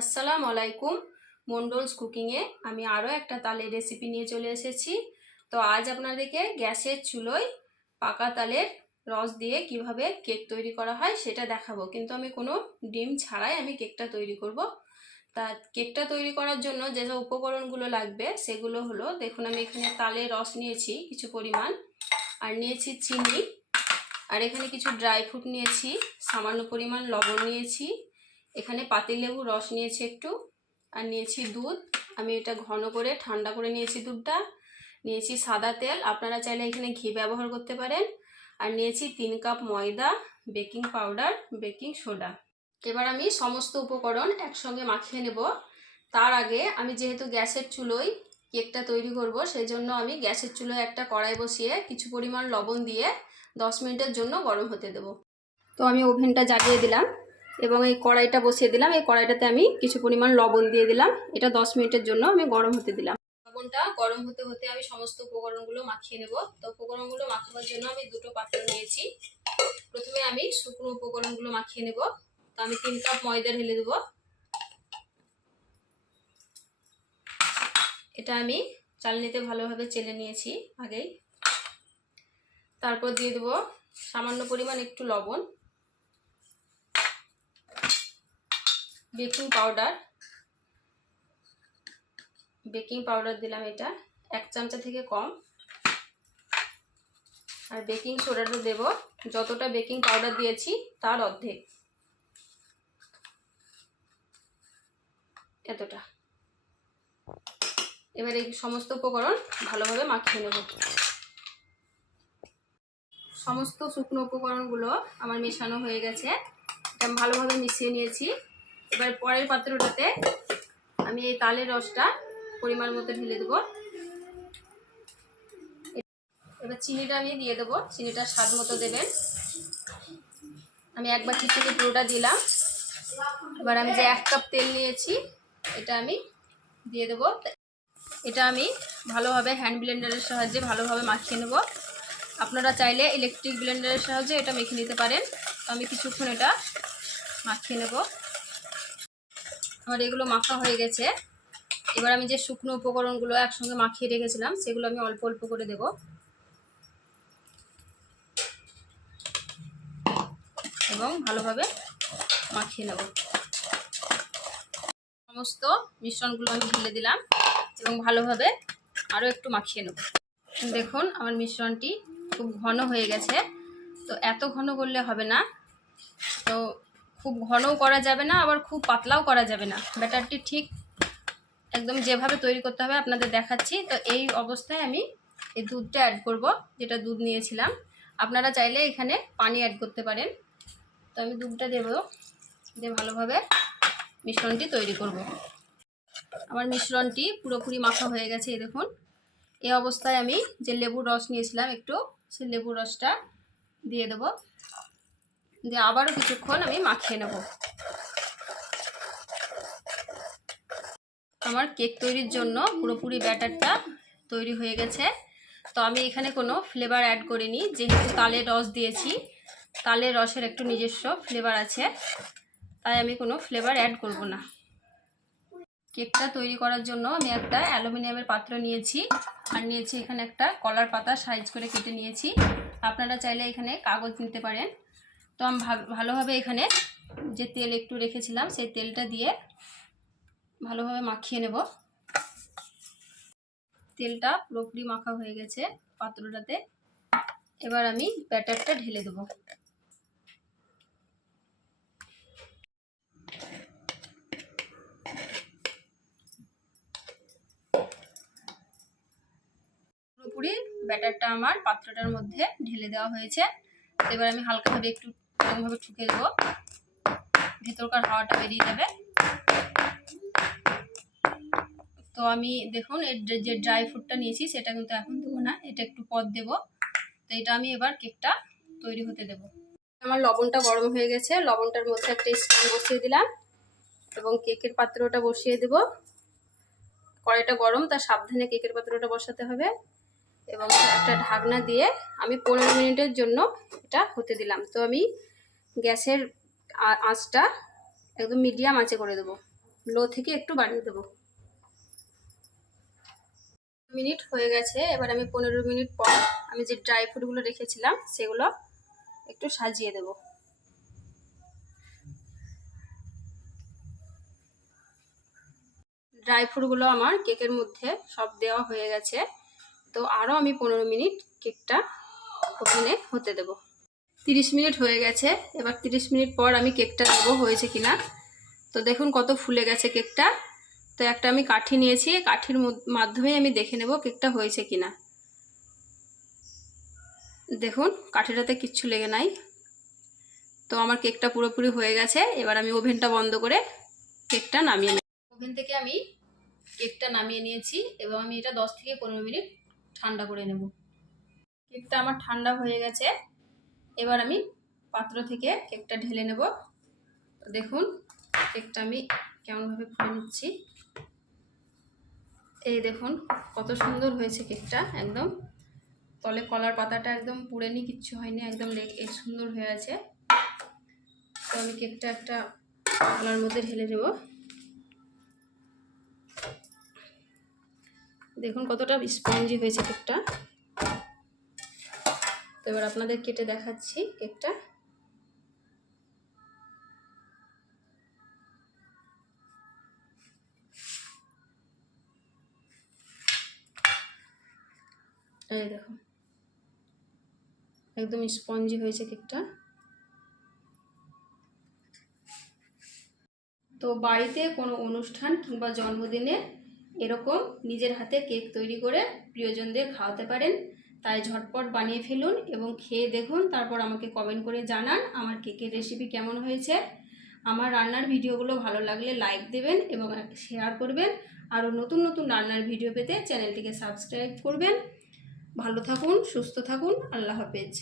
আসসালামু আলাইকুম। মন্ডলস কুকিংয়ে আমি আরও একটা তালের রেসিপি নিয়ে চলে এসেছি। তো আজ আপনাদেরকে গ্যাসের চুলোয় পাকা তালের রস দিয়ে কীভাবে কেক তৈরি করা হয় সেটা দেখাবো। কিন্তু আমি কোনো ডিম ছাড়াই আমি কেকটা তৈরি করব। তা কেকটা তৈরি করার জন্য যে যে উপকরণগুলো লাগবে সেগুলো হলো, দেখুন আমি এখানে তালের রস নিয়েছি কিছু পরিমাণ। আর নিয়েছি চিনি। আর এখানে কিছু ড্রাই ফ্রুট নিয়েছি। সামান্য পরিমাণ লবণ নিয়েছি। এখানে পাতিলেবু রস নিয়েছি একটু, আর নিয়েছি দুধ। আমি এটা ঘন করে, ঠান্ডা করে নিয়েছি দুধটা। নিয়েছি সাদা তেল। আপনারা চাইলে এখানে ঘি ব্যবহার করতে পারেন। আর নিয়েছি তিন কাপ ময়দা, বেকিং পাউডার, বেকিং সোডা। এবার আমি সমস্ত উপকরণ একসঙ্গে মাখিয়ে নেব। তার আগে আমি যেহেতু গ্যাসের চুলোয় কেকটা তৈরি করব সেই জন্য আমি গ্যাসের চুলোয় একটা কড়াই বসিয়ে কিছু পরিমাণ লবণ দিয়ে দশ মিনিটের জন্য গরম হতে দেব। তো আমি ওভেনটা জ্বালিয়ে দিলাম। এবং এই কড়াইটা বসিয়ে দিলাম। এই কড়াইটাতে আমি কিছু পরিমাণ লবণ দিয়ে দিলাম। এটা দশ মিনিটের জন্য আমি গরম হতে দিলাম। লবণটা গরম হতে হতে আমি সমস্ত উপকরণগুলো মাখিয়ে নেব। তো উপকরণগুলো মাখানোর জন্য আমি দুটো পাত্র নিয়েছি। প্রথমে আমি শুকনো উপকরণগুলো মাখিয়ে নেব। তো আমি তিন কাপ ময়দা ঢেলে দেবো। এটা আমি চালনিতে ভালোভাবে চেলে নিয়েছি আগেই। তারপর দিয়ে দেবো সামান্য পরিমাণ একটু লবণ। Baking powder. বেকিং পাউডার দিলাম এটা, এক চামচা থেকে কম। আর বেকিং সোডাটা দেব, যতটা বেকিং পাউডার দিয়েছি তার অর্ধেক। এতটা। এবার এই সমস্ত উপকরণ ভালোভাবে মাখিয়ে নেব। সমস্ত শুকনো উপকরণগুলো আমার মেশানো হয়ে গেছে। এটা ভালোভাবে মিশিয়ে নিয়েছি। এবার পরের পাত্রটাতে আমি এই তালের রসটা পরিমাণ মতো ঢেলে দেবো। এবার চিনিটা আমি দিয়ে দেবো। চিনিটা স্বাদ মতো দেবেন। আমি এক বাটি চিনি পুরোটা দিলাম। এবার আমি যে এক কাপ তেল নিয়েছি, এটা আমি দিয়ে দেবো। এটা আমি ভালোভাবে হ্যান্ড ব্লেন্ডারের সাহায্যে ভালোভাবে মাখিয়ে নেব। আপনারা চাইলে ইলেকট্রিক ব্লেন্ডারের সাহায্যে এটা মেখে নিতে পারেন। তো আমি কিছুক্ষণ এটা মাখিয়ে নেব। আমার এগুলো মাখা হয়ে গেছে। এবার আমি যে শুকনো উপকরণগুলো একসঙ্গে মাখিয়ে রেখেছিলাম, সেগুলো আমি অল্প অল্প করে দেব। এবং ভালোভাবে মাখিয়ে নেব। সমস্ত মিশ্রণগুলো আমি ঢেলে দিলাম এবং ভালোভাবে আরও একটু মাখিয়ে নেব। দেখুন, আমার মিশ্রণটি খুব ঘন হয়ে গেছে। তো এত ঘন করলে হবে না। তো খুব ঘনও করা যাবে না, আবার খুব পাতলাও করা যাবে না। ব্যাটারটি ঠিক একদম যেভাবে তৈরি করতে হবে আপনাদের দেখাচ্ছি। তো এই অবস্থায় আমি এই দুধটা অ্যাড করব, যেটা দুধ নিয়েছিলাম। আপনারা চাইলে এখানে পানি অ্যাড করতে পারেন। তো আমি দুধটা দেব, দিয়ে ভালোভাবে মিশ্রণটি তৈরি করব। আমার মিশ্রণটি পুরোপুরি মাখা হয়ে গেছে, এই দেখুন। এই অবস্থায় আমি যে লেবুর রস নিয়েছিলাম, একটু সেই লেবুর রসটা দিয়ে দেবো। দিয়ে আবারও কিছুক্ষণ আমি মাখিয়ে নেব। আমার কেক তৈরির জন্য পুরোপুরি ব্যাটারটা তৈরি হয়ে গেছে। তো আমি এখানে কোনো ফ্লেভার অ্যাড করিনি, যেহেতু তালের রস দিয়েছি, তালের রসের একটু নিজস্ব ফ্লেভার আছে, তাই আমি কোনো ফ্লেভার অ্যাড করব না। কেকটা তৈরি করার জন্য আমি একটা অ্যালুমিনিয়ামের পাত্র নিয়েছি, আর নিয়েছি এখানে একটা কলার পাতা সাইজ করে কেটে নিয়েছি। আপনারা চাইলে এখানে কাগজ নিতে পারেন। তো আমি ভালোভাবে এখানে যে তেল একটু রেখেছিলাম, সেই তেলটা দিয়ে ভালোভাবে মাখিয়ে নেব। তেলটা পুরোপুরি মাখা হয়ে গেছে পাত্রটাতে। এবার আমি ব্যাটারটা ঢেলে দেবো। পুরোপুরি ব্যাটারটা আমার পাত্রটার মধ্যে ঢেলে দেওয়া হয়েছে। এবার আমি হালকাভাবে একটু এরকমভাবে ঠুকে দেবো। ভেতরকার হাওয়াটা বেরিয়ে যাবে। তো আমি দেখুন, এর যে ড্রাই ফ্রুটটা নিয়েছি, সেটা কিন্তু এখন দেবো না, এটা একটু পর দেবো। তো এটা আমি এবার কেকটা তৈরি হতে দেব। আমার লবণটা গরম হয়ে গেছে, লবণটার মধ্যে একটা স্ট্যান্ড বসিয়ে দিলাম এবং কেকের পাত্রটা বসিয়ে দেব। কড়াইটা গরম, তার সাবধানে কেকের পাত্রটা বসাতে হবে এবং একটা ঢাকনা দিয়ে আমি পনেরো মিনিটের জন্য এটা হতে দিলাম। তো আমি গ্যাসের আঁচটা একদম মিডিয়াম আঁচে করে দেবো। লো থেকে একটু বাড়িয়ে দেবো। মিনিট হয়ে গেছে, এবার আমি পনেরো মিনিট পর আমি যে ড্রাই ফ্রুটগুলো রেখেছিলাম, সেগুলো একটু সাজিয়ে দেব। ড্রাই ফ্রুটগুলো আমার কেকের মধ্যে সব দেওয়া হয়ে গেছে, তো আরও আমি পনেরো মিনিট কেকটা ওখানে হতে দেব। তিরিশ মিনিট হয়ে গেছে। এবার তিরিশ মিনিট পর আমি কেকটা দেবো, হয়েছে কিনা। তো দেখুন কত ফুলে গেছে কেকটা। তো একটা আমি কাঠি নিয়েছি, কাঠির মাধ্যমে আমি দেখে নেব কেকটা হয়েছে কিনা। দেখুন, কাঠিটাতে কিচ্ছু লেগে নাই। তো আমার কেকটা পুরোপুরি হয়ে গেছে। এবার আমি ওভেনটা বন্ধ করে কেকটা নামিয়ে নেব। ওভেন থেকে আমি কেকটা নামিয়ে নিয়েছি এবং আমি এটা দশ থেকে পনেরো মিনিট ঠান্ডা করে নেব। কেকটা আমার ঠান্ডা হয়ে গেছে। এবার আমি পাত্র থেকে কেকটা ঢেলে নেব। দেখুন, কেকটা আমি কেমনভাবে খুলে নিচ্ছি। এই দেখুন, কত সুন্দর হয়েছে কেকটা, একদম। তলে কলার পাতাটা একদম পুড়েনি, কিচ্ছু হয়নি, একদম সুন্দর হয়ে আছে। তো আমি কেকটা একটা কলার মধ্যে ঢেলে দেব দেখুন কতটা স্পঞ্জি হয়েছে কেকটা। তো এবার আপনাদের কেটে দেখাচ্ছি কেকটা। এই দেখো। একদম স্পঞ্জি হয়েছে কেকটা। তো বাড়িতে কোনো অনুষ্ঠান কিংবা জন্মদিনে এরকম নিজের হাতে কেক তৈরি করে প্রিয়জনদের খাওয়াতে পারেন। তাই ঝটপট বানিয়ে ফেলুন এবং খেয়ে দেখুন, তারপর আমাকে কমেন্ট করে জানান আমার কেকের রেসিপি কেমন হয়েছে। আমার রান্নার ভিডিওগুলো ভালো লাগলে লাইক দেবেন এবং শেয়ার করবেন। আরও নতুন নতুন রান্নার ভিডিও পেতে চ্যানেলটিকে সাবস্ক্রাইব করবেন। ভালো থাকুন, সুস্থ থাকুন, আল্লাহ হাফেজ।